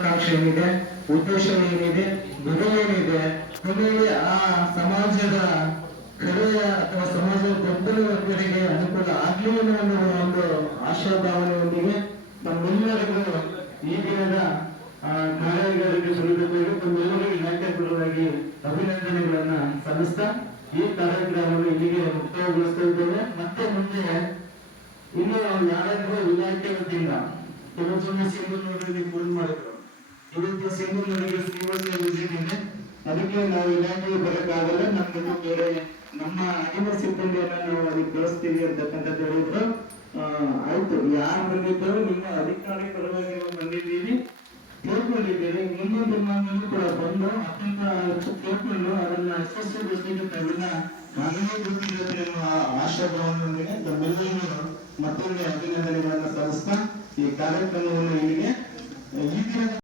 ಏನಿದೆ, ಉದ್ದೇಶ ಏನಿದೆ, ಗುರಿ ಏನಿದೆ, ಆಮೇಲೆ ಆ ಸಮಾಜದ ಕಡೆಯ ಅಥವಾ ಸಮಾಜದ ಗೊಂದಲಗಳಿಗೆ ಅನುಕೂಲ ಆಗ್ಲಿ ಅನ್ನೋ ಒಂದು ಆಶಾಭಾವನೆಯೊಂದಿಗೆ ನಮ್ಮೆಲ್ಲರಿಗೂ ಈ ದಿನದ ಕಾರ್ಯಗಳಿಗೆ ಬರಬೇಕು. ತಮ್ಮೆಲ್ಲರಿಗೂ ಇಲಾಖೆ ಪರವಾಗಿ ಅಭಿನಂದನೆಗಳನ್ನ ಸಲ್ಲಿಸ್ತಾ ಈ ಕಾರ್ಯಕ್ರಮವನ್ನು ಇಲ್ಲಿಗೆ ಮುಕ್ತಾಯಗೊಳಿಸ್ತಾ ಇದ್ದೇವೆ. ಮತ್ತೆ ಮುಂದೆ ಇನ್ನು ಯಾರಾದ್ರೂ ಇಲಾಖೆ ವತಿಯಿಂದ ಕೆಲವು ಜನ ಸಿಂಗಲ್ ಫೋನ್ ಮಾಡಿದ್ರು, ಇವತ್ತು ಸಿಂಗಲ್ ನೋಡಿಗೆ ವಿಸಿಟ್ ಇದೆ, ಅದಕ್ಕೆ ನಾವು ಇಲಾಖೆಗೆ ಬರೋಕ್ಕಾಗಲ್ಲ, ನಮ್ಗೆ ಬೇರೆ ನಮ್ಮ ಅಡಿಮ ಸಿಬ್ಬಂದಿಯನ್ನ ನಾವು ಅದಕ್ಕೆ ಕಳಿಸ್ತೀವಿ ಅಂತಕ್ಕಂಥದ್ದು ಹೇಳಿದ್ರು. ಆಯ್ತು, ಯಾರು ಬಂದಿದ್ರು ನಿಮ್ಮ ಅಧಿಕಾರಿ ಪರವಾಗಿ ನಾವು ಬಂದಿದ್ದೀವಿ, ಕೇಳ್ಕೊಂಡಿದ್ದೀರಿ. ಮುಂದಿನ ದಿನಮಾನದಲ್ಲೂ ಕೂಡ ಬಂದು ಅತ್ಯಂತ ಕೇಳ್ಕೊಂಡು ಅದನ್ನ ಯಶಸ್ವಿಗೊಳಿಸಲಿಕ್ಕೆ ತಾವೆಲ್ಲ ಕಾರ್ಯನಿರ್ವಹಿಸುತ್ತಿದೆ ಎನ್ನುವ ಆಶಾಭಾವನೆಯೊಂದಿಗೆ ತಮ್ಮೆಲ್ಲರಿಗೂ ಮತ್ತೊಮ್ಮೆ ಅಭಿನಂದನೆಗಳನ್ನು ಸಲ್ಲಿಸ್ತಾ ಈ ಕಾರ್ಯಕ್ರಮವನ್ನು ಇಲ್ಲಿಗೆ ಈ ದಿನ